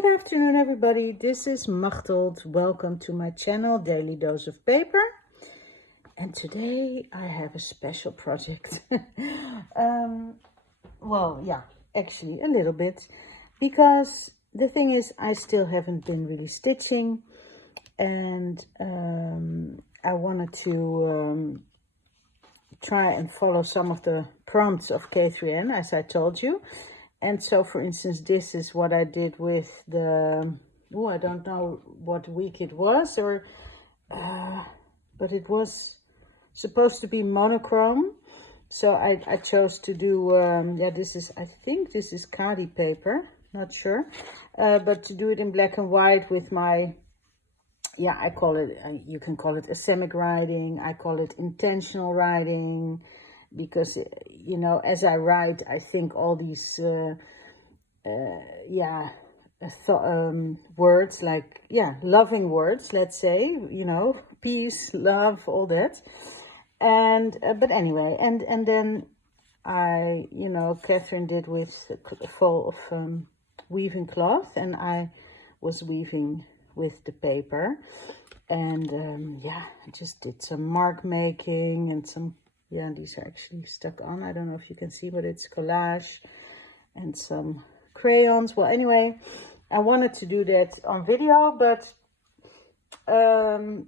Good afternoon, everybody. This is Machteld. Welcome to my channel, Daily Dose of Paper. And today I have a special project. Well, yeah, actually a little bit. Because the thing is, I still haven't been really stitching. And I wanted to try and follow some of the prompts of K3N, as I told you. And so, for instance, this is what I did with the, I don't know what week it was, or, but it was supposed to be monochrome. So I chose to do, yeah, this is, I think this is khadi paper, not sure. But to do it in black and white with my, yeah, I call it, you can call it asemic writing, I call it intentional writing. Because, you know, as I write, I think all these, words like, loving words, let's say, you know, peace, love, all that. And, but anyway, and then I, you know, Catherine did with a full of weaving cloth, and I was weaving with the paper. And, I just did some mark making and some, these are actually stuck on. I don't know if you can see, but it's collage and some crayons. Well, anyway, I wanted to do that on video, but then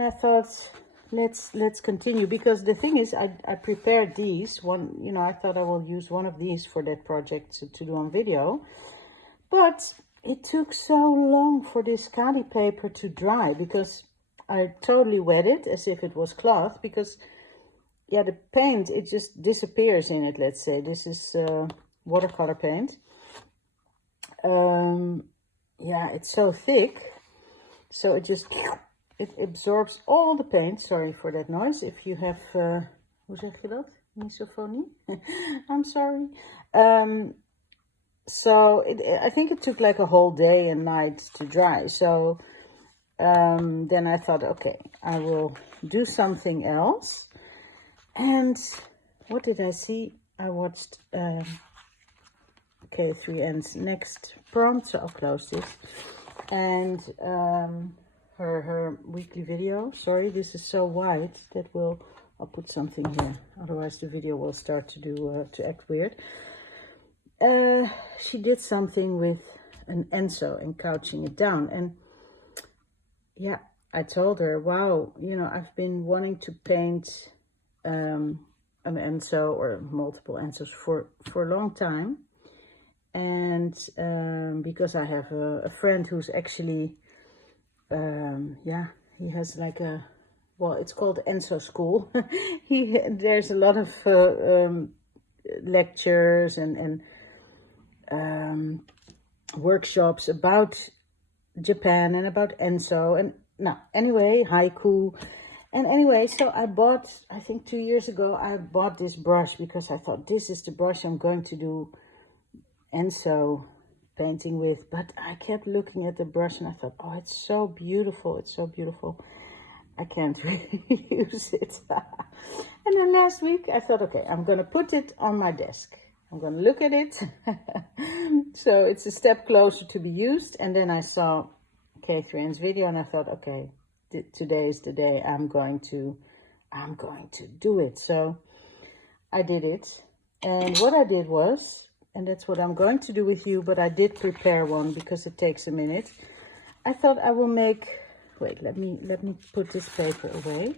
I thought let's continue, because the thing is, I prepared these one. You know, I thought I will use one of these for that project to do on video, but it took so long for this khadi paper to dry because I totally wet it as if it was cloth, because the paint, it just disappears in it, let's say. This is watercolor paint. It's so thick. So it just, it absorbs all the paint. Sorry for that noise. If you have, hoe zeg je dat? Misofonie? I'm sorry. So I think it took like a whole day and night to dry. So then I thought, okay, I will do something else. And what did I see? I watched K3N's next prompt, so I'll close this. And her weekly video. Sorry, this is so white that I'll put something here. Otherwise the video will start to act weird. She did something with an Ensō and couching it down. And yeah, I told her, wow, you know, I've been wanting to paint an Ensō or multiple Ensōs for a long time, and because I have a friend who's actually he has like a, well, it's called Ensō school. There's a lot of lectures and workshops about Japan and about Ensō, and anyway, haiku. And anyway, so I bought, I think 2 years ago, I bought this brush because I thought this is the brush I'm going to do Ensō painting with. But I kept looking at the brush and I thought, oh, it's so beautiful. It's so beautiful. I can't really use it. And then last week I thought, okay, I'm going to put it on my desk. I'm going to look at it. So it's a step closer to be used. And then I saw K3N's video and I thought, okay, today is the day I'm going to do it. So I did it, and what I did was, and that's what I'm going to do with you, but I did prepare one because it takes a minute. I thought I will make, wait, let me put this paper away.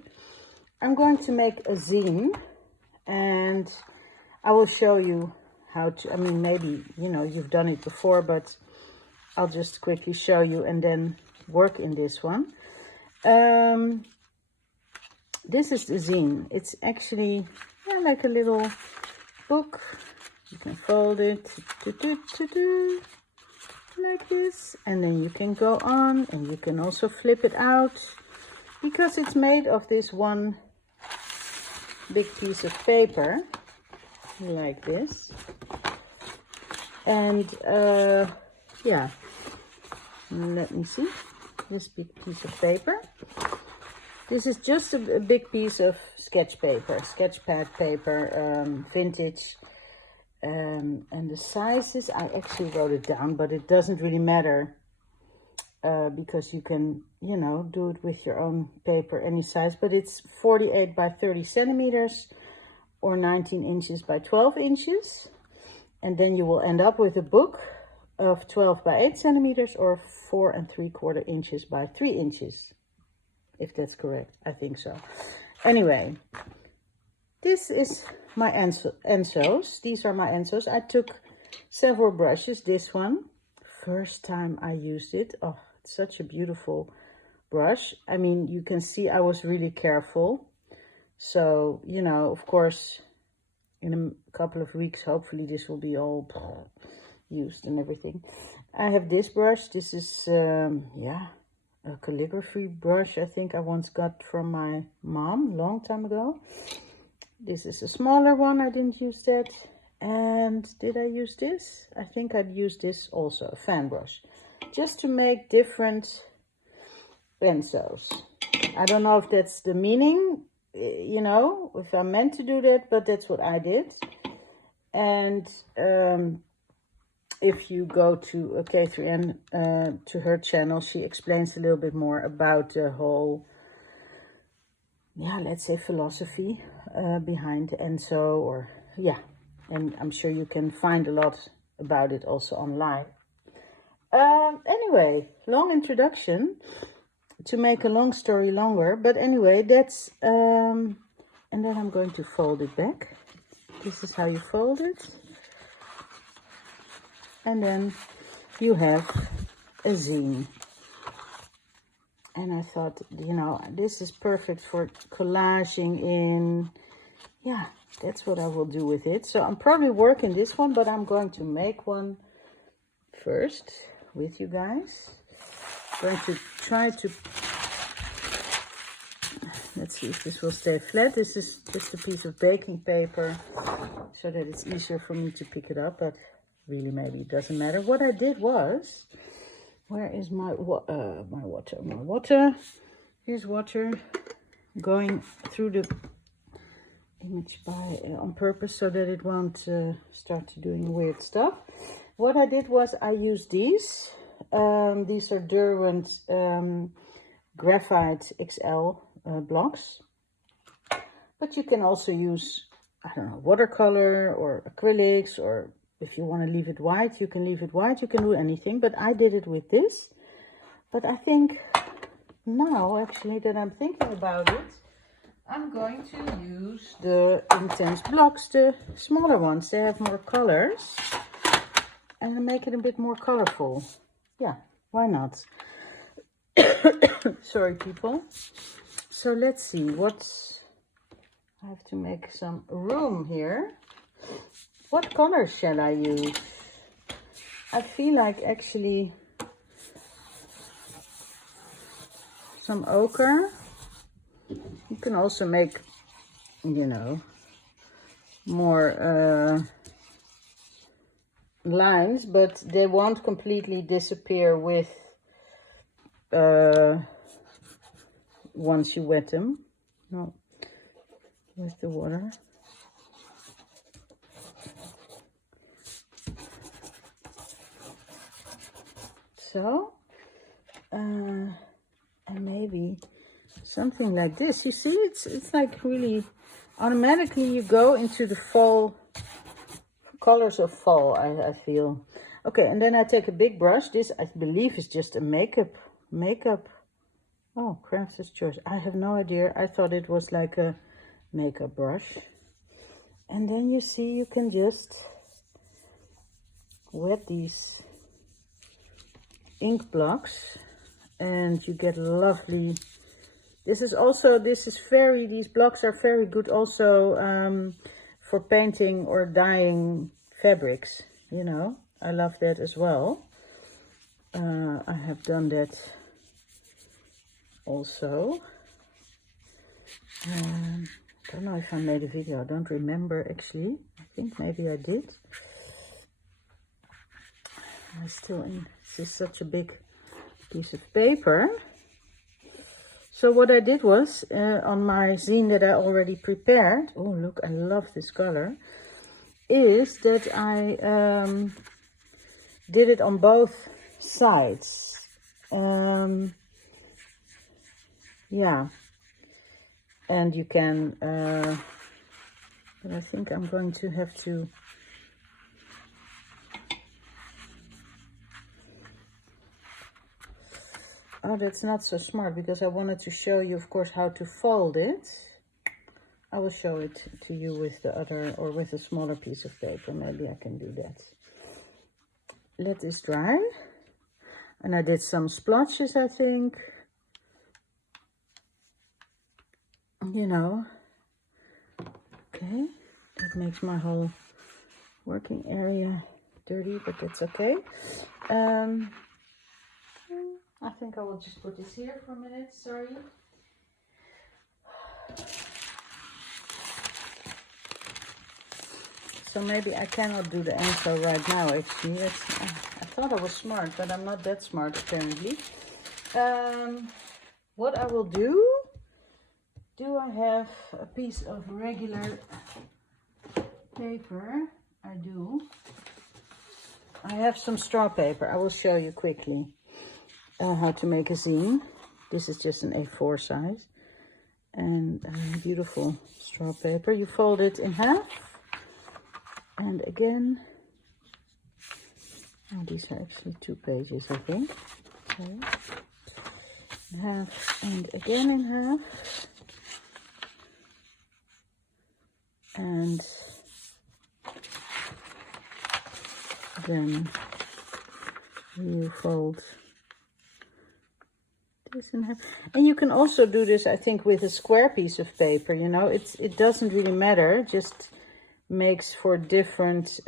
I'm going to make a zine, and I will show you how to, I mean, maybe, you know, you've done it before, but I'll just quickly show you and then work in this one. This is the zine. It's actually like a little book. You can fold it like this, and then you can go on, and you can also flip it out, because it's made of this one big piece of paper like this. And let me see. This big piece of paper. This is just a big piece of sketch paper, sketch pad paper, vintage. And the sizes, I actually wrote it down, but it doesn't really matter because you can, you know, do it with your own paper, any size. But it's 48 by 30 centimeters or 19 inches by 12 inches. And then you will end up with a book of 12 by 8 centimeters or 4 3/4 inches by 3 inches. If that's correct, I think so. Anyway, this is my Ensōs. These are my Ensōs. I took several brushes. This one, first time I used it. Oh, it's such a beautiful brush. I mean, you can see I was really careful. So, you know, of course, in a couple of weeks, hopefully this will be all used and everything. I have this brush. This is, yeah, a calligraphy brush I think I once got from my mom long time ago. This is a smaller one. I didn't use that. And did I use this? I think I'd use this also, a fan brush, just to make different Ensōs. I don't know if that's the meaning, you know, if I meant to do that, but that's what I did. And if you go to K3N, to her channel, she explains a little bit more about the whole, yeah, let's say philosophy behind Ensō, or yeah, and I'm sure you can find a lot about it also online. Anyway, long introduction to make a long story longer, but anyway, that's and then I'm going to fold it back. This is how you fold it. And then you have a zine. And I thought, you know, this is perfect for collaging in. Yeah, that's what I will do with it. So I'm probably working this one, but I'm going to make one first with you guys. I'm going to try to, let's see if this will stay flat. This is just a piece of baking paper so that it's easier for me to pick it up, but really maybe it doesn't matter. What I did was, where is my water? My water. Here's water going through the image by on purpose so that it won't start doing weird stuff. What I did was I used these. These are Derewent Graphite XL blocks. But you can also use, I don't know, watercolor or acrylics, or if you want to leave it white, you can leave it white. You can do anything, but I did it with this. But I think now, actually, that I'm thinking about it, I'm going to use the Inktense blocks, the smaller ones. They have more colors and make it a bit more colorful. Yeah, why not? Sorry, people. So let's see I have to make some room here. What colors shall I use? I feel like actually some ochre. You can also make, you know, more lines, but they won't completely disappear with once you wet them. No, with the water. So, and maybe something like this. You see, it's like really automatically you go into the fall colors of fall. I feel okay. And then I take a big brush. This I believe is just a makeup. Oh, Crafter's Choice. I have no idea. I thought it was like a makeup brush. And then you see you can just wet these ink blocks and you get lovely. These blocks are very good also for painting or dyeing fabrics, you know. I love that as well. I have done that also. I don't know if I made a video. I don't remember actually. I think maybe I did. This is such a big piece of paper. So what I did was, on my zine that I already prepared, oh look, I love this color, is that I did it on both sides. Yeah, and you can, but I think I'm going to have to, oh, that's not so smart, because I wanted to show you, of course, how to fold it. I will show it to you with the other, or with a smaller piece of paper. Maybe I can do that. Let this dry. And I did some splotches, I think. You know. Okay. That makes my whole working area dirty, but that's okay. I think I will just put this here for a minute. Sorry. So maybe I cannot do the Ensō right now, actually. I thought I was smart, but I'm not that smart, apparently. What I will do I have a piece of regular paper? I do. I have some straw paper. I will show you quickly how to make a zine. This is just an A4 size. And beautiful straw paper. You fold it in half. And again, oh, these are actually 2 pages, I think. Okay. Half and again in half. And then you fold this in half. And you can also do this, I think, with a square piece of paper, you know. It doesn't really matter, just makes for different,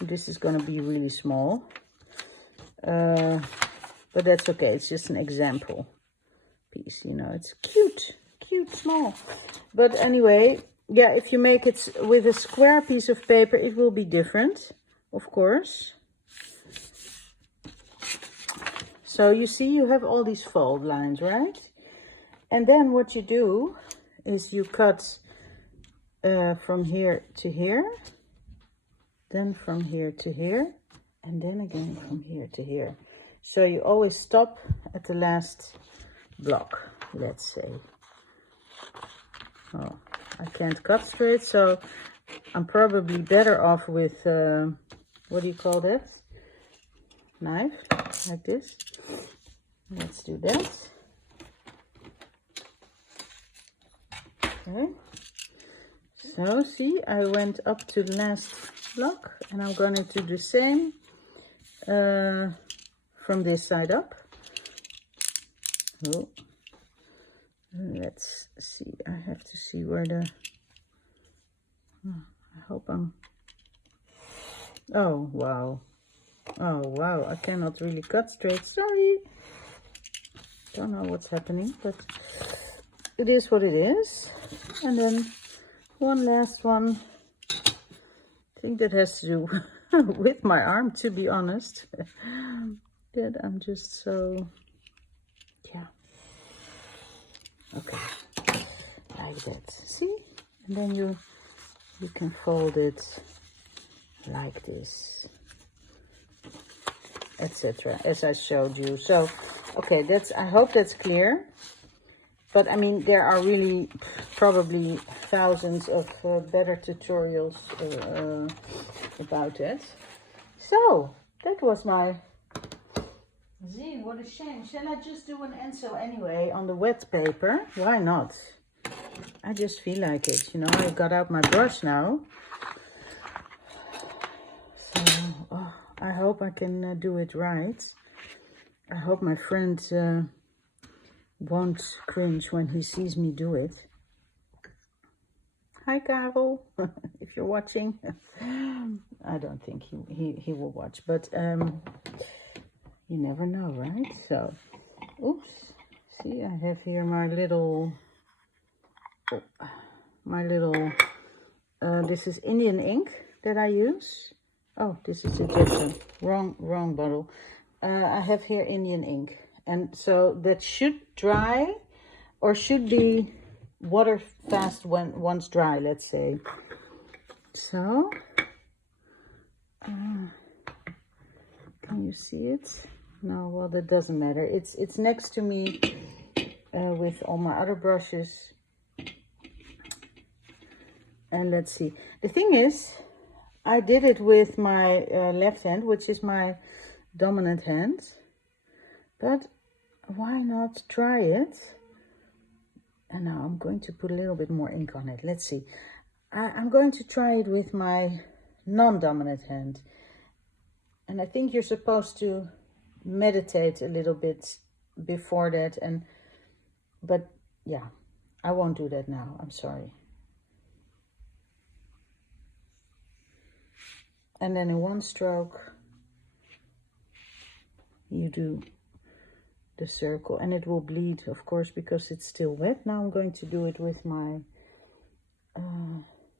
this is going to be really small, but that's okay. It's just an example piece, you know. It's cute small, but anyway, yeah, if you make it with a square piece of paper, it will be different, of course. So you see, you have all these fold lines, right? And then what you do is you cut from here to here, then from here to here, and then again from here to here. So you always stop at the last block, let's say. Oh, I can't cut straight, so I'm probably better off with, what do you call that? Knife, like this. Let's do that. Okay. So see, I went up to the last block, and I'm going to do the same from this side up. Oh. Let's see, I have to see where the, oh, I hope I'm, oh wow, I cannot really cut straight, sorry. Don't know what's happening, but it is what it is. And then one last one. I think that has to do with my arm, to be honest. That I'm just so, yeah. Okay, like that. See? And then you can fold it like this, etc., as I showed you. So, okay, that's, I hope that's clear. But I mean, there are really probably thousands of better tutorials about it. So, that was my zine. What a shame. Shall I just do an Ensō anyway on the wet paper? Why not? I just feel like it. You know, I got out my brush now. So, oh, I hope I can do it right. I hope my friend won't cringe when he sees me do it. Hi, Karel, if you're watching. I don't think he will watch, but you never know, right? So, oops. See, I have here my little, this is Indian ink that I use. Oh, this is Egyptian. Wrong bottle. I have here Indian ink. And so that should dry, or should be water fast once dry, let's say. So, can you see it? No, well, that doesn't matter. It's next to me with all my other brushes. And let's see. The thing is, I did it with my left hand, which is my dominant hand. But why not try it? And now I'm going to put a little bit more ink on it. Let's see. I'm going to try it with my non-dominant hand. And I think you're supposed to meditate a little bit before that. But yeah, I won't do that now. I'm sorry. And then in one stroke, you do the circle, and it will bleed, of course, because it's still wet. Now I'm going to do it with my,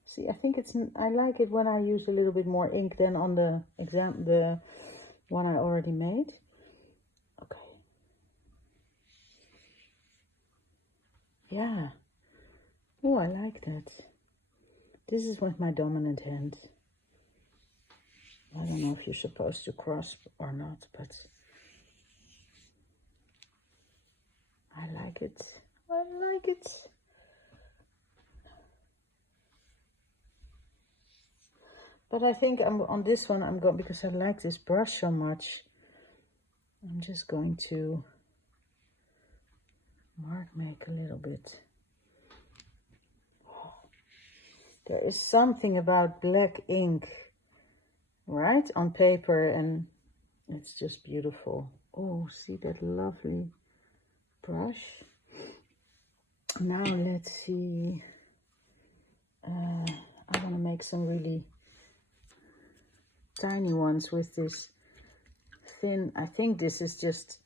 see, I think I like it when I use a little bit more ink than on the one I already made. Okay. Yeah. Oh, I like that. This is with my dominant hand. I don't know if you're supposed to cross or not, but I like it. I like it. But I think I'm on this one, I'm going, because I like this brush so much, I'm just going to mark make a little bit. There is something about black ink, right, on paper, and it's just beautiful. Oh, see that lovely brush. Now let's see. I want to make some really tiny ones with this thin. I think this is just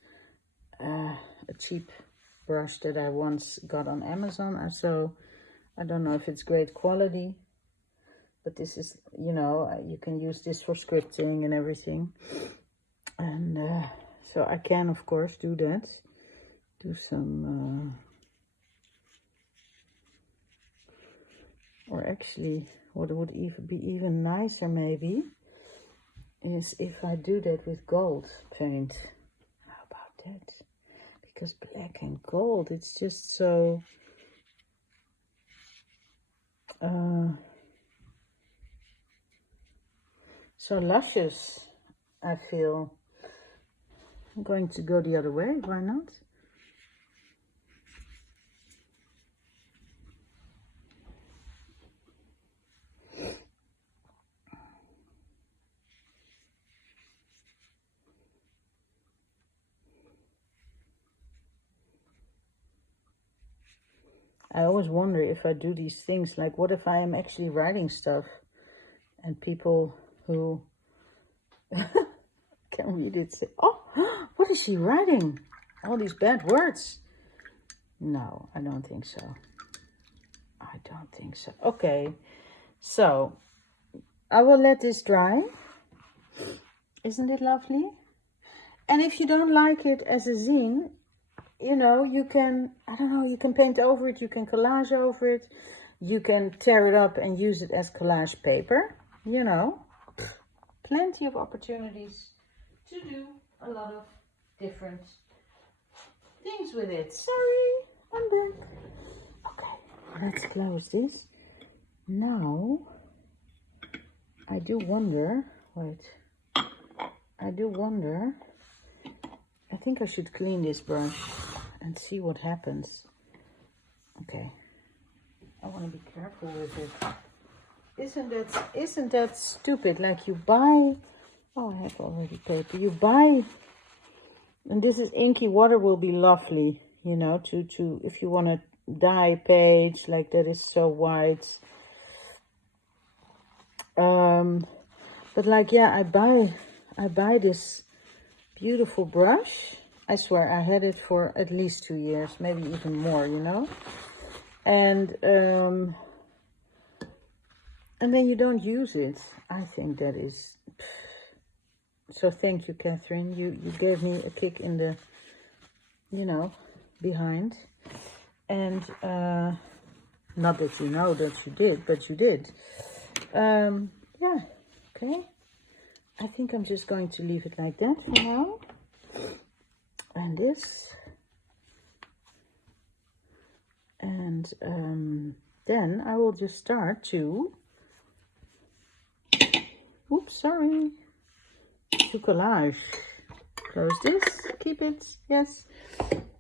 a cheap brush that I once got on Amazon, so I don't know if it's great quality, but this is, you know, you can use this for scripting and everything. And so I can, of course, do that. Do some, or actually, what would even be even nicer maybe is if I do that with gold paint. How about that? Because black and gold, it's just so so luscious, I feel. I'm going to go the other way, why not? I always wonder if I do these things, like what if I am actually writing stuff and people who can read it say, oh, what is she writing? All these bad words. No, I don't think so. I don't think so. Okay, so I will let this dry. Isn't it lovely? And if you don't like it as a zine, you know, you can, I don't know, you can paint over it, you can collage over it, you can tear it up and use it as collage paper, you know. Plenty of opportunities to do a lot of different things with it. Sorry, I'm back. Okay, let's close this. Now, I do wonder, wait, I think I should clean this brush and see what happens. Okay, I want to be careful with it. Isn't that stupid? Like you buy, oh, I have already paper. You buy, and this is inky water, will be lovely, you know, to if you want to dye a page like that is so white. But like, yeah, I buy this beautiful brush. I swear I had it for at least 2 years, maybe even more, you know. And then you don't use it. I think that is, so thank you, Catherine. You gave me a kick in the, you know, behind. And not that you know that you did, but you did. Yeah, okay. I think I'm just going to leave it like that for now. And this. And then I will just start to, oops, sorry, to collage. Close this, keep it, yes.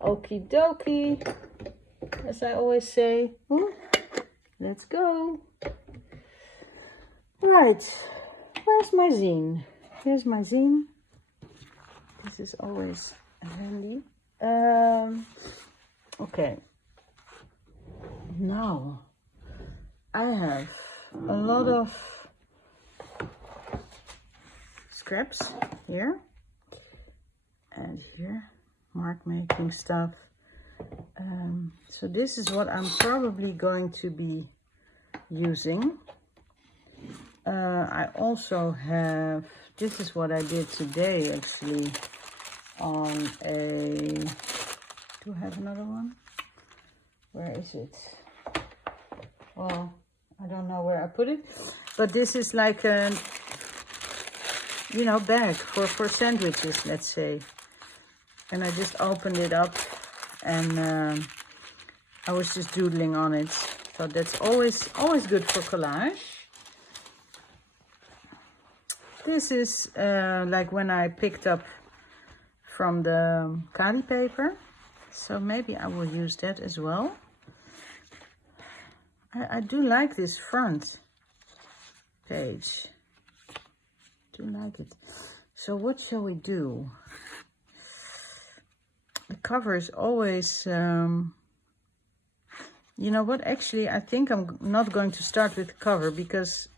Okie dokie, as I always say. Let's go. Right, where's my zine? Here's my zine. This is always handy. Okay. Now, I have a lot of scraps here and here, mark making stuff. So this is what I'm probably going to be using. I also have, this is what I did today actually on a, do I have another one? Where is it? Well, I don't know where I put it, but this is like a, you know, bag for sandwiches, let's say. And I just opened it up and I was just doodling on it. So that's always good for collage. This is like when I picked up from the kali paper. So maybe I will use that as well. I do like this front page. Do like it. So what shall we do? The cover is always, you know what, actually I think I'm not going to start with the cover because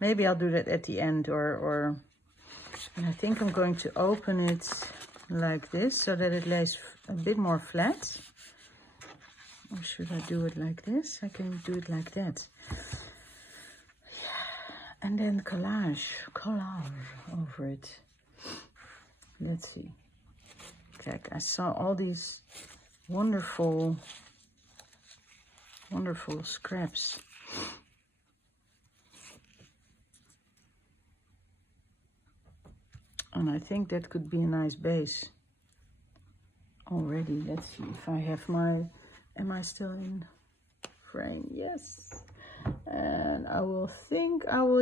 maybe I'll do that at the end or and I think I'm going to open it like this so that it lays a bit more flat. Or should I do it like this? I can do it like that. Yeah. And then collage over it. Let's see. Okay, I saw all these wonderful scraps. And I think that could be a nice base already. Let's see if I have my, am I still in frame? Yes. And I will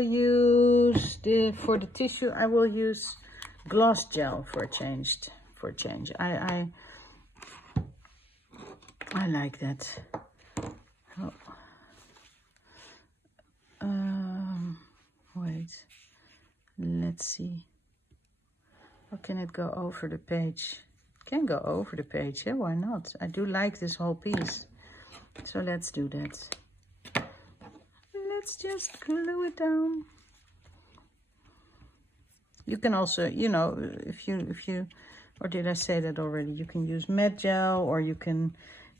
use for the tissue, I will use gloss gel for a change. I like that. Oh. Wait, let's see. Or can it go over the page? It can go over the page, yeah, why not? I do like this whole piece. So let's do that. Let's just glue it down. You can also, you know, if you, or did I say that already? You can use matte gel or you can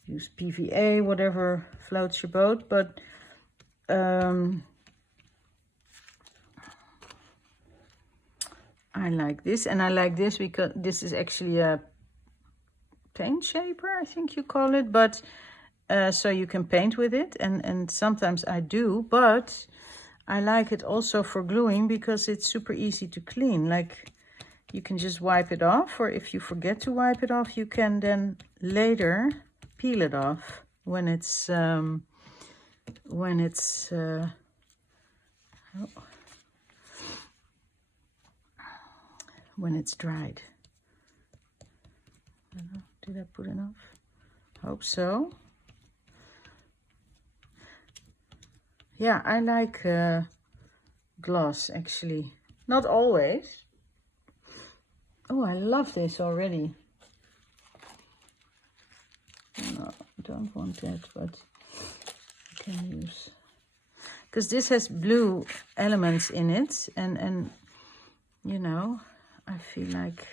use PVA, whatever floats your boat. But I like this, and I like this because this is actually a paint shaper, I think you call it. But so you can paint with it, and sometimes I do, but I like it also for gluing because it's super easy to clean. Like you can just wipe it off, or if you forget to wipe it off, you can then later peel it off when it's when it's dried. I don't know, did I put enough? Hope so. Yeah, I like gloss actually. Not always. Oh, I love this already. No, I don't want that, but I can use. Because this has blue elements in it, and you know, I feel like,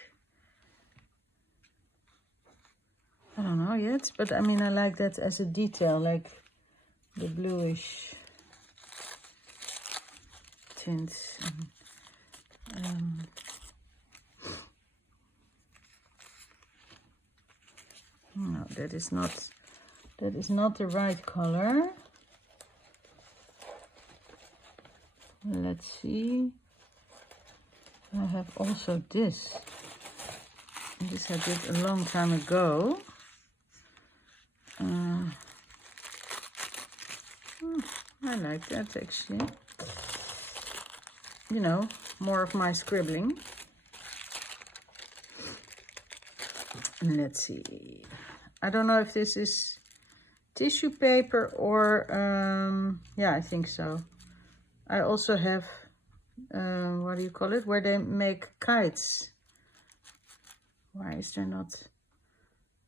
I don't know yet, but I mean, I like that as a detail, like the bluish tints. No, that is not the right color. let's see. I have also this. This I did a long time ago. I like that actually. You know, more of my scribbling. And let's see. I don't know if this is tissue paper or, yeah, I think so. I also have, what do you call it? Where they make kites. Why is there not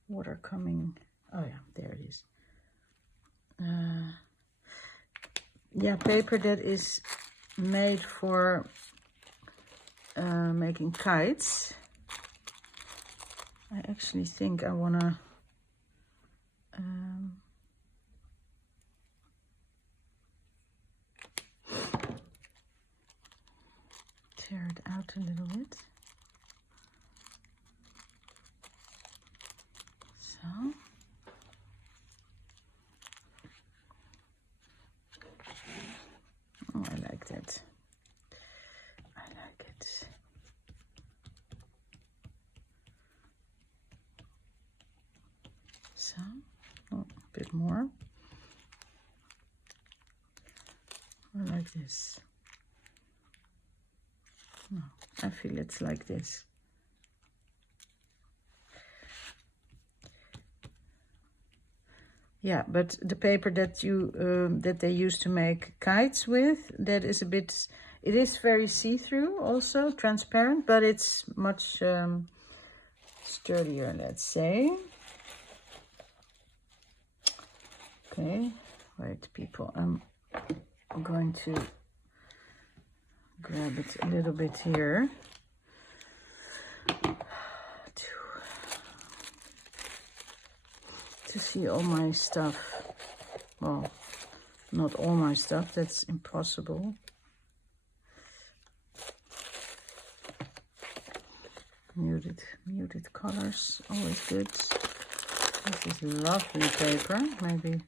water coming? Oh yeah, there it is. Yeah, paper that is made for making kites. I actually think I wanna tear it out a little bit. So. Oh, I like that. I like it. So, oh, a bit more. I like this. No, I feel it's like this. Yeah, but the paper that you that they use to make kites with, that is a bit. It is very see-through, also transparent, but it's much sturdier, let's say. Okay, wait, people. I'm going to grab it a little bit here. To see all my stuff. Well, not all my stuff, that's impossible. Muted colors, always good. This is lovely paper. Maybe,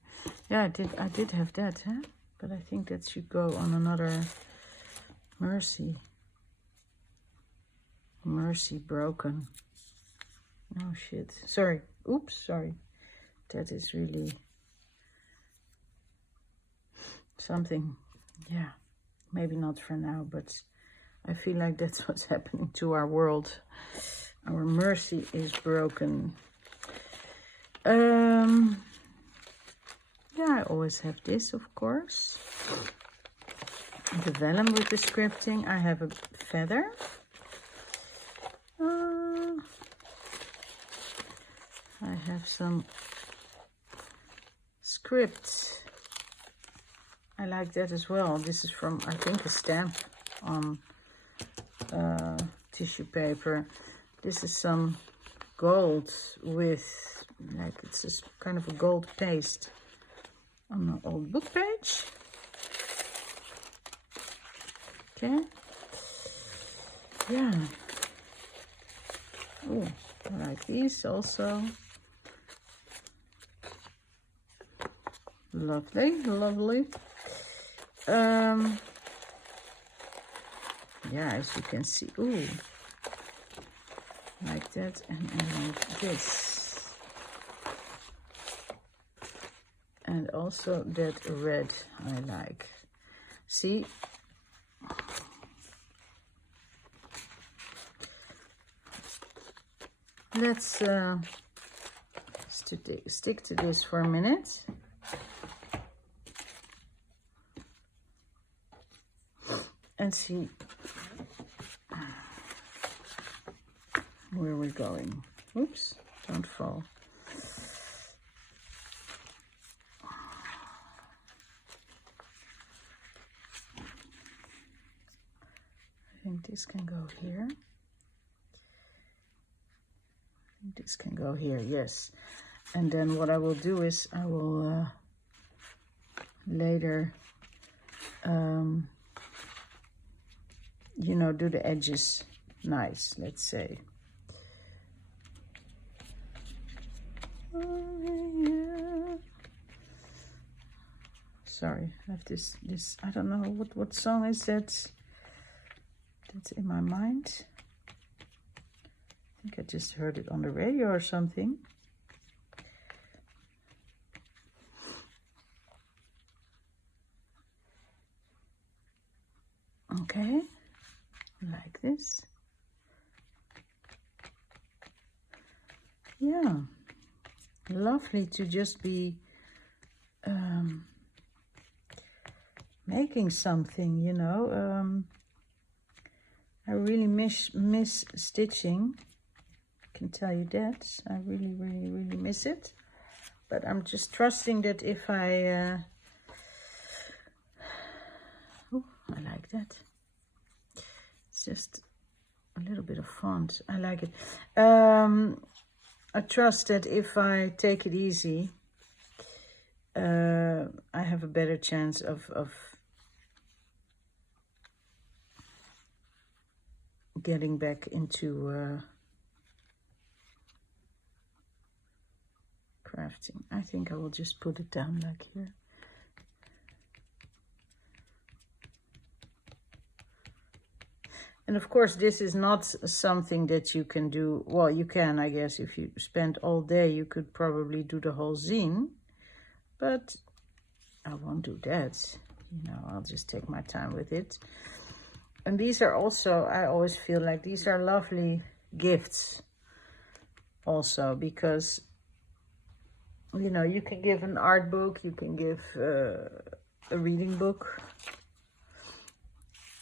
yeah, I did have that, huh? But I think that should go on another Mercy. Mercy broken. Oh shit, sorry, oops, sorry. That is really something, yeah, maybe not for now, but I feel like that's what's happening to our world. Our mercy is broken. Yeah, I always have this, of course. The vellum with the scripting. I have a feather. I have some script. I like that as well. This is from, I think, a stamp on tissue paper. This is some gold with, like, it's just kind of a gold paste on an old book page. Okay. Yeah. Oh, I like these also. Lovely, lovely. Yeah, as you can see, ooh, like that, and like this, and also that red I like. See, let's stick to this for a minute. And see where we're going. Oops, don't fall. I think this can go here. I think this can go here, yes. And then what I will do is I will later you know, do the edges nice, let's say. sorry, I have this, I don't know, what song is that? That's in my mind. I think I just heard it on the radio or something. Okay, like this. Yeah, lovely to just be making something, you know. I really miss stitching. I can tell you that. I really miss it. But I'm just trusting that if I... oh, I like that. It's just a little bit of font. I like it. I trust that if I take it easy, I have a better chance of getting back into crafting. I think I will just put it down like here. And of course, this is not something that you can do. Well, you can, I guess, if you spend all day, you could probably do the whole zine. But I won't do that. You know, I'll just take my time with it. And these are also, I always feel like these are lovely gifts also, because, you know, you can give an art book, you can give a reading book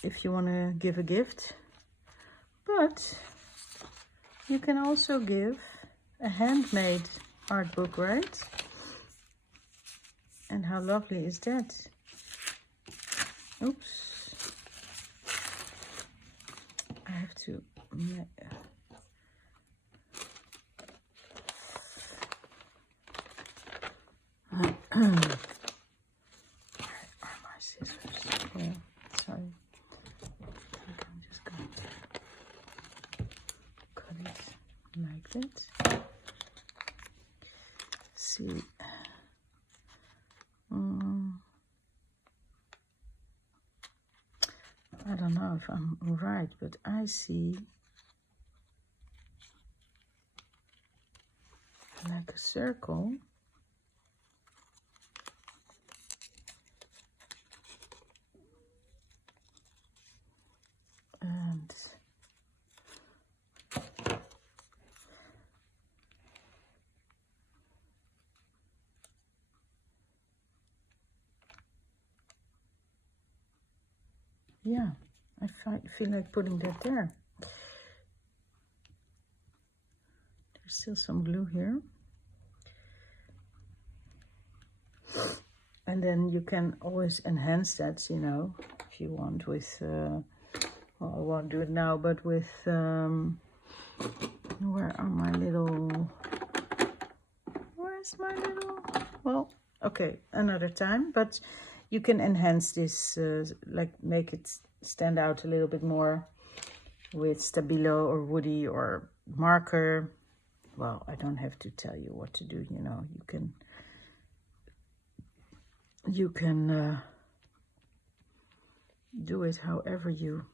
if you want to give a gift, but you can also give a handmade art book, right? And how lovely is that? Oops. I have to... Where are my scissors? Oh, sorry. I think I'm just going to cut it like that. See. I don't know if I'm right, but I see like a circle. And yeah, I feel like putting that there. There's still some glue here. And then you can always enhance that, you know, if you want with, well, I won't do it now, but with, where are my little, where's my little, well, okay, another time, but you can enhance this, like make it stand out a little bit more with Stabilo or Woody or marker. Well, I don't have to tell you what to do, you know, you can do it however you...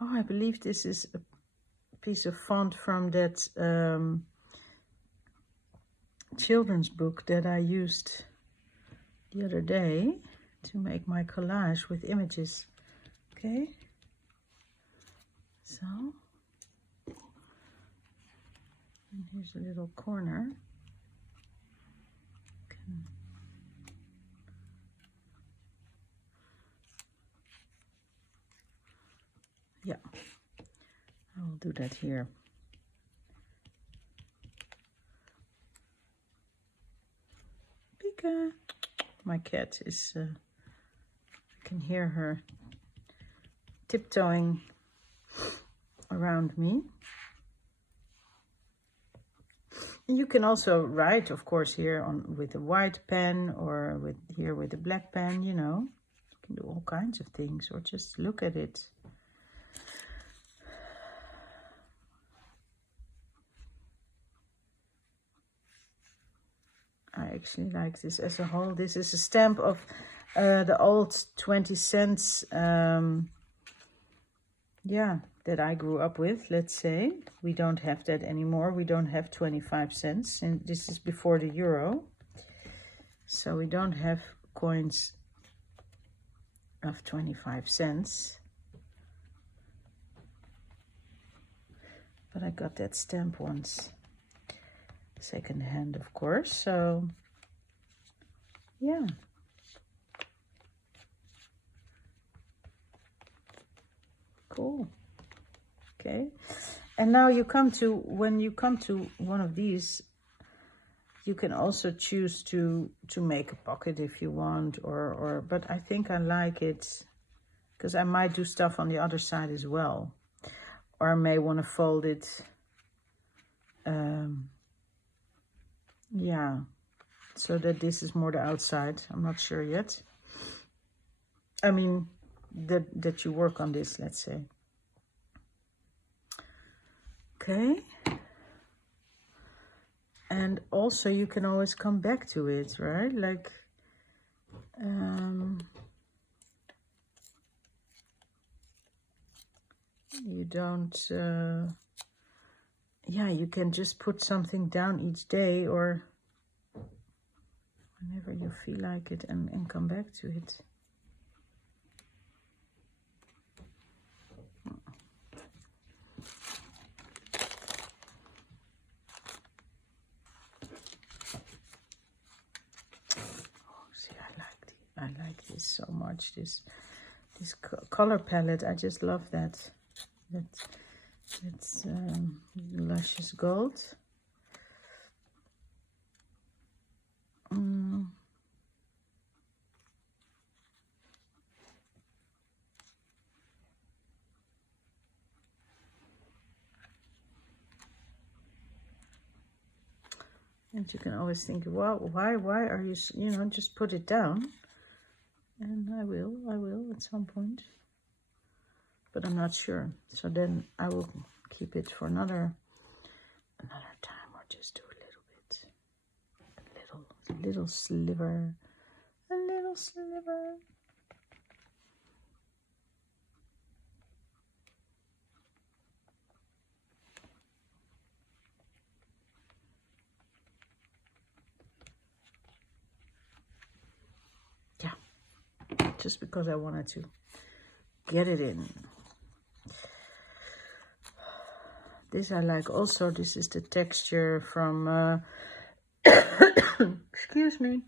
Oh, I believe this is a piece of font from that children's book that I used the other day to make my collage with images. Okay, so, and here's a little corner. Yeah, I will do that here. Pika. My cat is, I can hear her tiptoeing around me. You can also write, of course, here on with a white pen or with a black pen, you know. You can do all kinds of things or just look at it. I actually like this as a whole. This is a stamp of the old 20 cents, yeah, that I grew up with, let's say. We don't have that anymore. We don't have 25 cents, and this is before the euro. So we don't have coins of 25 cents. But I got that stamp once, second hand, of course. So yeah. Cool. Okay. And now you come to, when you come to one of these, you can also choose to make a pocket if you want, or but I think I like it because I might do stuff on the other side as well, or I may want to fold it. Yeah, so that this is more the outside. I'm not sure yet. I mean, that you work on this, let's say. Okay. And also you can always come back to it, right? Like, you don't, yeah, you can just put something down each day or whenever you feel like it, and come back to it. I like this so much. This color palette, I just love that. It's luscious gold. And you can always think, well, why are you, you know, just put it down. And I will at some point, but I'm not sure. So then I will keep it for another time, or just do a little bit, a little sliver. Yeah, just because I wanted to get it in. This I like also. This is the texture from, excuse me,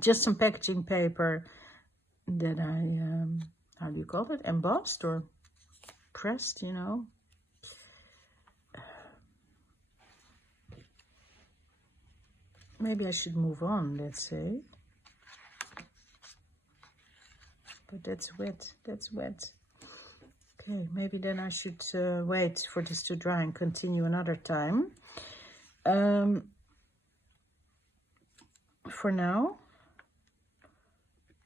just some packaging paper that I, how do you call it? Embossed or pressed, you know. Maybe I should move on, let's say. But that's wet, that's wet. Okay, maybe then I should wait for this to dry and continue another time. For now,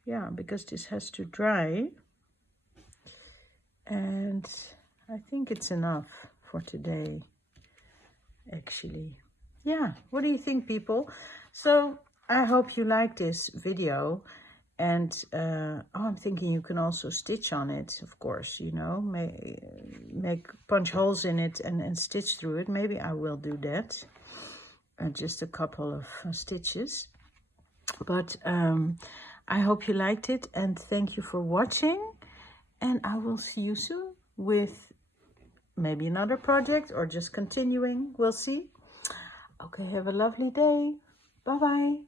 yeah, because this has to dry. And I think it's enough for today, actually. Yeah, what do you think, people? So I hope you like this video. And I'm thinking you can also stitch on it, of course, you know, make punch holes in it and stitch through it. Maybe I will do that, just a couple of stitches. But I hope you liked it, and thank you for watching. And I will see you soon with maybe another project or just continuing. We'll see. Okay, have a lovely day. Bye-bye.